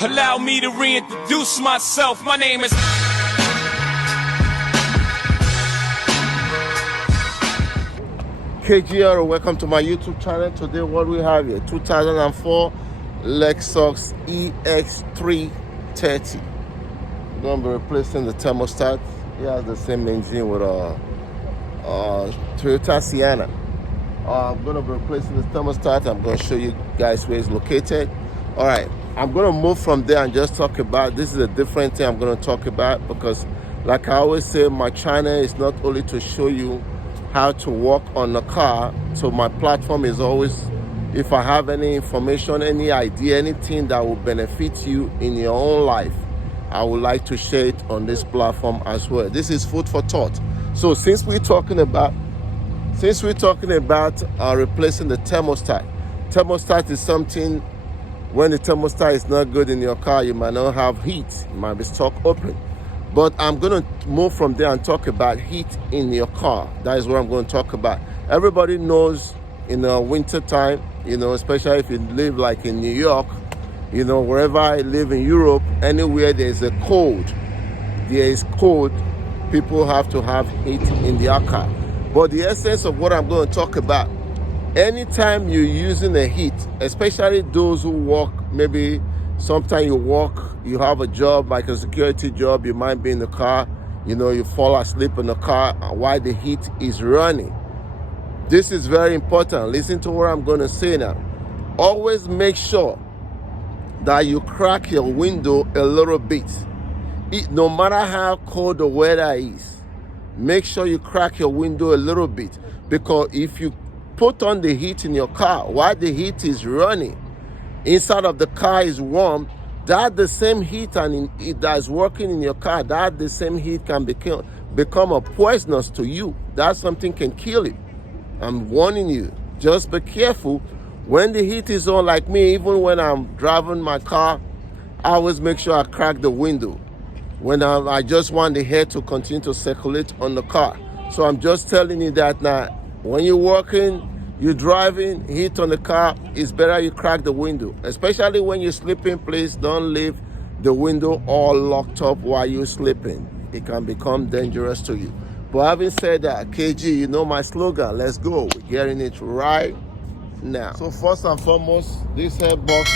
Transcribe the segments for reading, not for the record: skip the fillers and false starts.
Allow me to reintroduce myself. My name is... KGR, welcome to my YouTube channel. Today what we have here, 2004 Lexus EX330. We're going to be replacing the thermostat. It has the same engine with a Toyota Sienna. I'm going to be replacing the thermostat. I'm going to show you guys where it's located. All right, I'm going to move from there and just talk about, this is a different thing I'm going to talk about, because like I always say, my channel is not only to show you how to work on the car. So my platform is always, if I have any information, any idea, anything that will benefit you in your own life, I would like to share it on this platform as well. This is food for thought. So since we're talking about replacing the thermostat is something, when the thermostat is not good in your car, you might not have heat, you might be stuck open. But I'm going to move from there and talk about heat in your car. That is what I'm going to talk about. Everybody knows in the winter time, especially if you live like in New York, wherever I live in Europe, anywhere there's a cold, people have to have heat in their car. But the essence of what I'm going to talk about, anytime you're using the heat, especially those who work, maybe sometimes you have a job like a security job, you might be in the car, you fall asleep in the car while the heat is running. This is very important. Listen to what I'm going to say now. Always make sure that you crack your window a little bit. No matter how cold the weather is, make sure you crack your window a little bit, because if you put on the heat in your car while the heat is running, inside of the car is warm, that the same heat that's working in your car, that the same heat can become a poisonous to you. That something can kill you. I'm warning you, just be careful. When the heat is on, like me, even when I'm driving my car, I always make sure I crack the window. When I just want the air to continue to circulate on the car. So I'm just telling you that now, when you're working, you're driving, heat on the car, it's better you crack the window. Especially when you're sleeping, please don't leave the window all locked up while you're sleeping. It can become dangerous to you. But having said that, KG, you know my slogan, let's go. We're getting it right now. So first and foremost, this head box,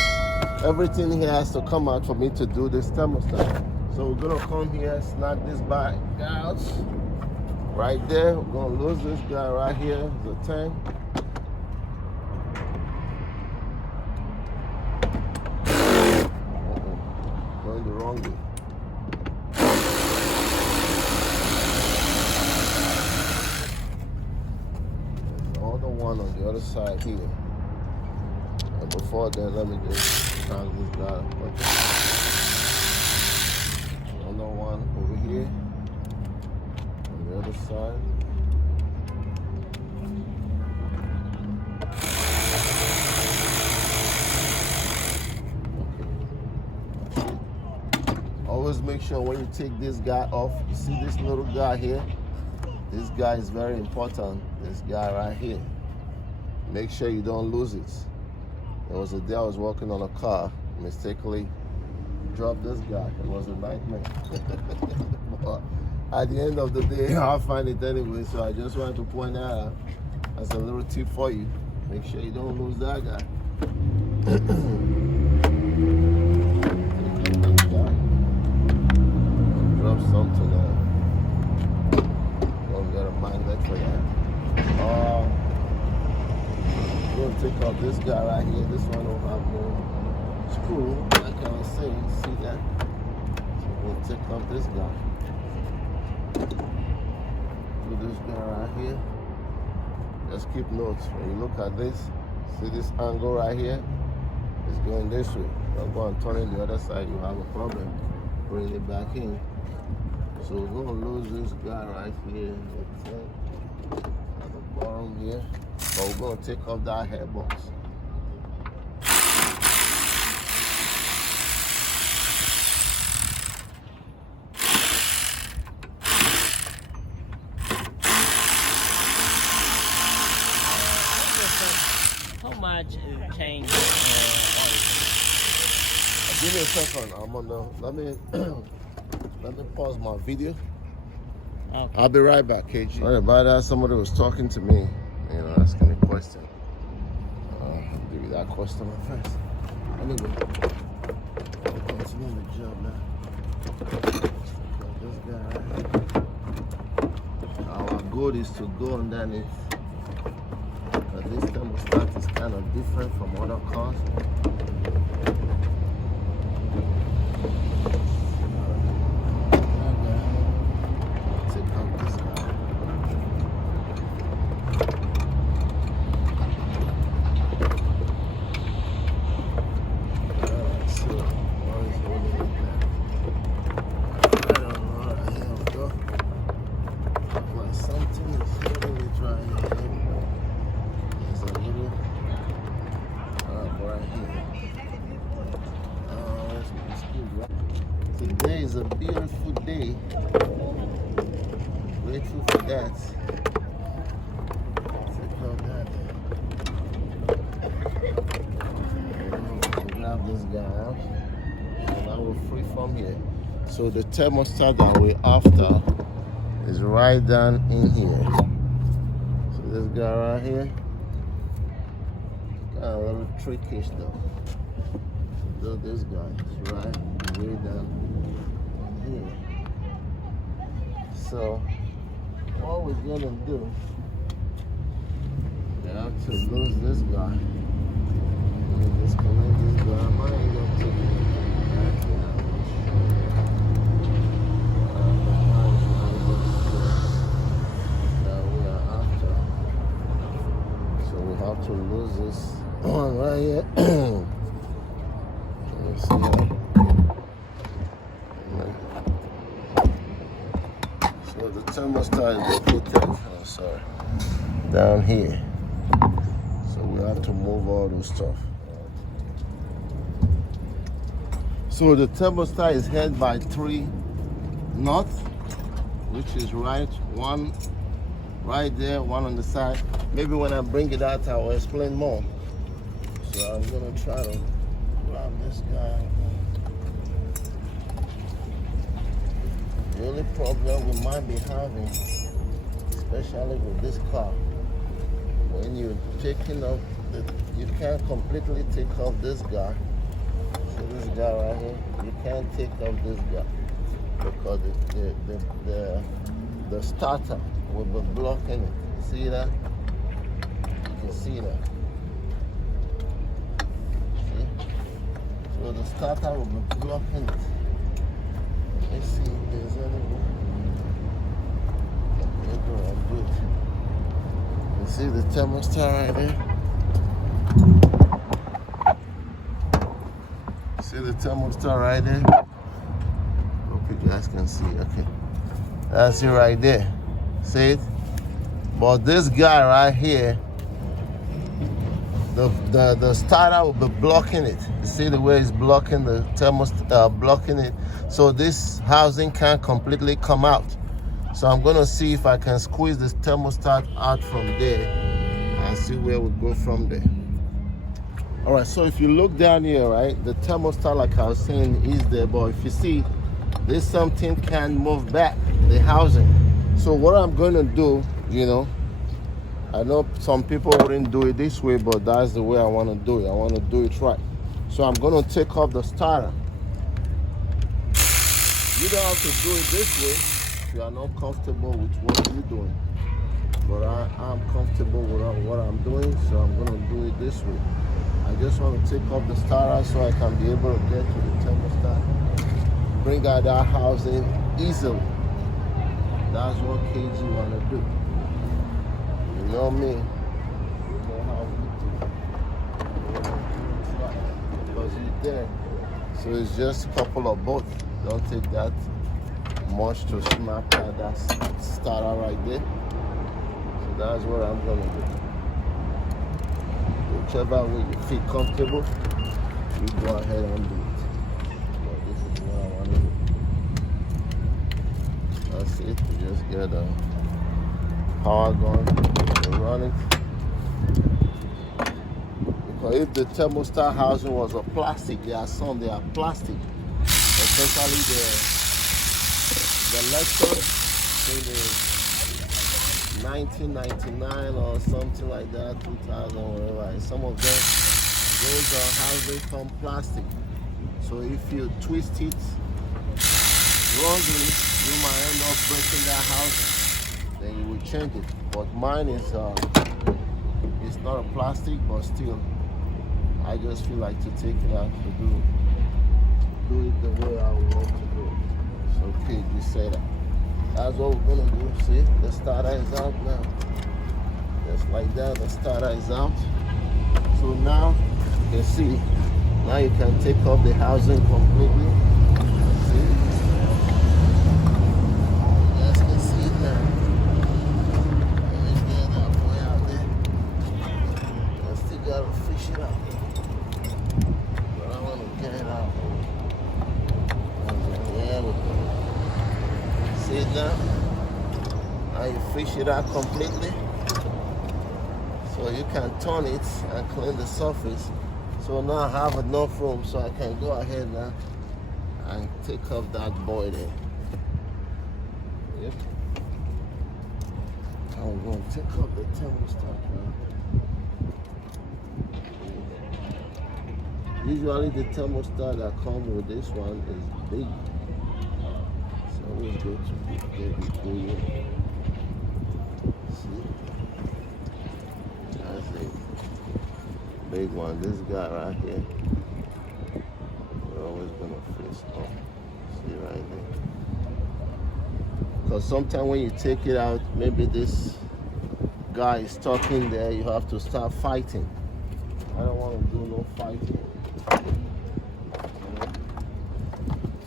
everything here has to come out for me to do this thermostat. So we're gonna come here, snap this back out right there. We're gonna lose this guy right here, the 10. Going the wrong way. There's another one on the other side here. And before then, let me just turn this guy up. Another one over here on the other side. Always make sure when you take this guy off, you see this little guy here? This guy is very important. This guy right here. Make sure you don't lose it. There was a day I was working on a car, mistakenly dropped this guy. It was a nightmare. But at the end of the day, I'll find it anyway. So I just wanted to point that out as a little tip for you. Make sure you don't lose that guy. Drop something out. Don't get a magnet for that. We're gonna take off this guy right here. This one don't have no screw, like I was saying. See that? So we'll take off this guy. Put this guy right here. Just keep notes. When you look at this, see this angle right here? It's going this way. Don't go and turn it the other side, you have a problem. Bring it back in. So we're gonna lose this guy right here at the bottom here. But we're gonna take off that hair box. How much change oil? Give me a second. I'm on the. Let me pause my video. Okay. I'll be right back, KG. Sorry about that. Somebody was talking to me, asking me a question. Give you that customer first. Anyway, I'll continue the job now. This guy right here. Our goal is to go underneath. But this thermostat is kind of different from other cars. Today is a beautiful day. Grateful for that. Check out that. Grab this guy out. And now we're free from here. So the thermostat that we're after is right down in here. So this guy right here, kind of a little trickish though. So this guy is right way down in here. So what we're gonna do, we have to lose this guy. Disconnect this guy. I ain't gonna take it back now. That we are after. So we have to lose this one right here. Let's see. So the thermostat is located, down here. So we have to move all this stuff. So the thermostat is held by 3 nuts, which is one right there, one on the side. Maybe when I bring it out, I will explain more. So I'm gonna try to grab this guy. The only problem we might be having, especially with this car, when you're taking off, you can't completely take off this guy. So this guy right here, you can't take off this guy because the starter will be blocking it. See that? You can see that. See? So the starter will be blocking it. Let's see if there's any way. Good. You see the thermostat right there? See the thermostat right there? Hope you guys can see. Okay. That's it right there. See it? But this guy right here, the starter will be blocking it. You see the way it's blocking the thermostat, blocking it. So this housing can't completely come out. So I'm gonna see if I can squeeze this thermostat out from there and see where we go from there. All right, so if you look down here, right, the thermostat, like I was saying, is there, but if you see, there's something can move back, the housing. So what I'm gonna do, I know some people wouldn't do it this way, but that's the way I wanna do it. I wanna do it right. So I'm gonna take off the starter. You don't have to do it this way if you are not comfortable with what you're doing. But I'm comfortable with what I'm doing, so I'm gonna do it this way. I just want to take off the starter so I can be able to get to the thermostat, bring out that housing easily. That's what KG want to do. You know me. You know how we do. Because he's there. So it's just a couple of both. Don't take that much to snap out that starter right there. So that's what I'm going to do. Whichever way you feel comfortable, you go ahead and do it. But this is what I want to do. That's it. You just get the power going and run it. Because Or if the thermostat housing was a plastic, there are some they are plastic, especially the Lexus, I think the 1999 or something like that, 2000, whatever. Some of them, those housing come plastic. So if you twist it wrongly, you might end up breaking that house. Then you will change it. But mine is it's not a plastic, but still, I just feel like to take it out to do it the way I want to do it. So okay, you say that. That's what we're gonna do. See, the starter is out now. Just like that, the starter is out. So now you can see. Now you can take off the housing completely. See? You guys can see it now. Let me get that boy out there. I still gotta fish it out. But I wanna get it out. There we go. See it now? Now you fish it out completely. So you can turn it and clean the surface. So now I have enough room so I can go ahead now and take off that boy there. Yep. I'm going to take off the thermostat now. Usually the thermostat that comes with this one is big. So always go to get it bigger. See? That's it. Big one, this guy right here, we're always gonna face up. See right there. Because sometimes when you take it out, maybe this guy is stuck in there, you have to start fighting. I don't want to do no fighting.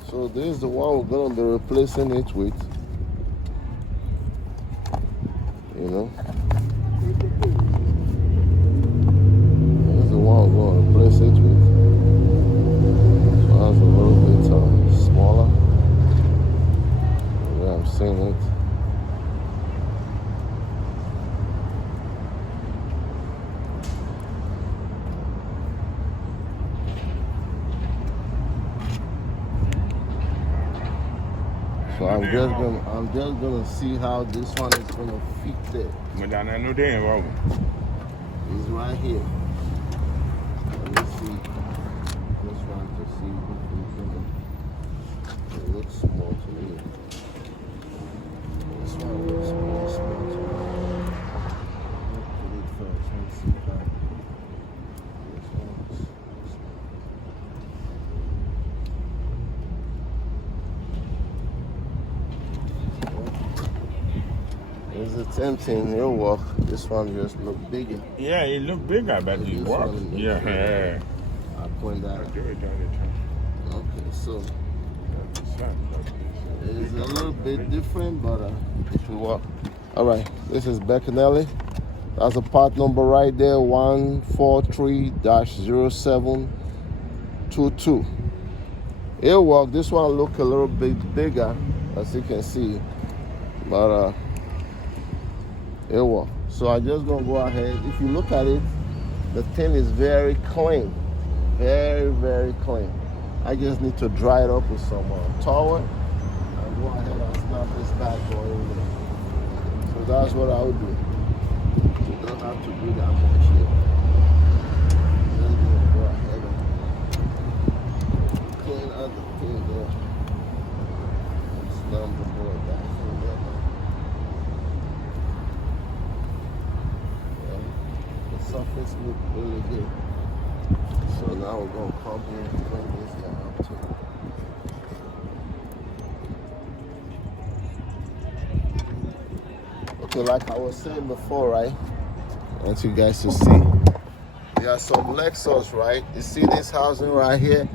So this is the one we're gonna be replacing it with. You know. Replace it with. So that's a little bit smaller. The way I'm seeing it. So I'm just gonna see how this one is gonna fit there. It's right here. Let's see this one to see if it looks small to me. This one looks more small to me. Put it first and see how this one looks small. It's the same thing, it'll work. This one just look bigger. Yeah, it look bigger, but it works. Yeah. I'll point that out. Okay, so it's a little bit different, but it will work. All right, this is Beckinelli. That's a part number right there, 143-0722. It'll work. This one look a little bit bigger, as you can see, but it'll work. So I'm just gonna go ahead. If you look at it, the thing is very clean, very, very clean. I just need to dry it up with some towel and go ahead and snap this back boy in there. So that's what I would do. You don't have to do that much here. Just gonna go ahead and clean out the thing there. Snap the board back in there. Surface look really good. So now we're gonna come here and bring this guy up too. Okay, like I was saying before, right? I want you guys to see. There are some Lexus, right? You see this housing right here?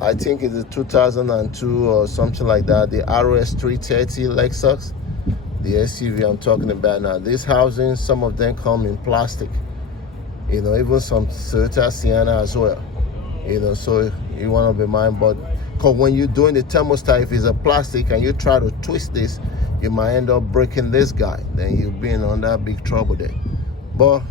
I think it's a 2002 or something like that. The RS 330 Lexus, the SUV I'm talking about now. This housing, some of them come in plastic. You know, even some Toyota Sienna as well. You know, so you want to be mindful. Because when you're doing the thermostat, if it's a plastic and you try to twist this, you might end up breaking this guy. Then you'll be in under big trouble there. But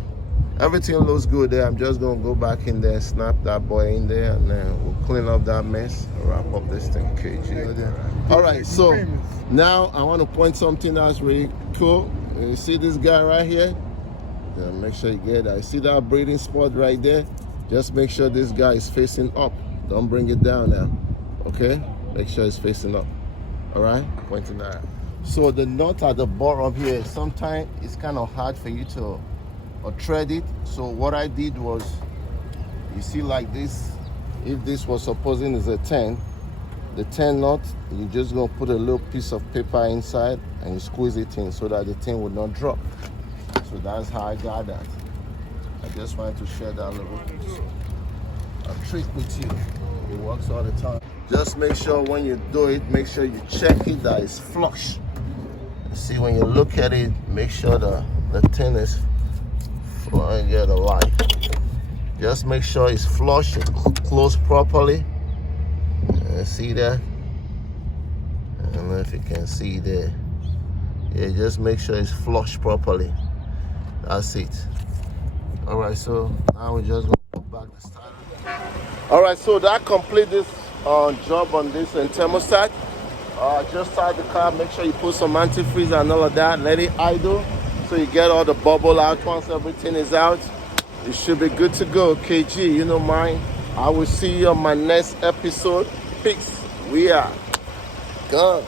Everything looks good there. I'm just gonna go back in there, snap that boy in there, and then we'll clean up that mess, wrap up this thing, KG. All right, so now I want to point something that's really cool. You see this guy right here? Yeah, make sure you get that. You see that breathing spot right there? Just make sure this guy is facing up. Don't bring it down now. Okay? Make sure it's facing up. All right? Pointing that out. So the nut at the bottom here, sometimes it's kind of hard for you to thread it. So what I did was, you see like this, if this was supposing is a 10, the 10 nut, you just gonna put a little piece of paper inside and you squeeze it in so that the thing would not drop. So that's how I got that. I just wanted to share that little a trick with you. It works all the time. Just make sure when you do it, make sure you check it that it's flush. See, when you look at it, make sure the thing is flying, get a light. Just make sure it's flush, it's closed properly. See that? I don't know if you can see there. Yeah, just make sure it's flush properly. That's it. All right, so now we're just gonna put back the starter. All right, so that completes this job on this thermostat. Just start the car, make sure you put some antifreeze and all of that, let it idle so you get all the bubble out. Once everything is out, you should be good to go. KG, you know mine. I will see you on my next episode. Peace. We are gone.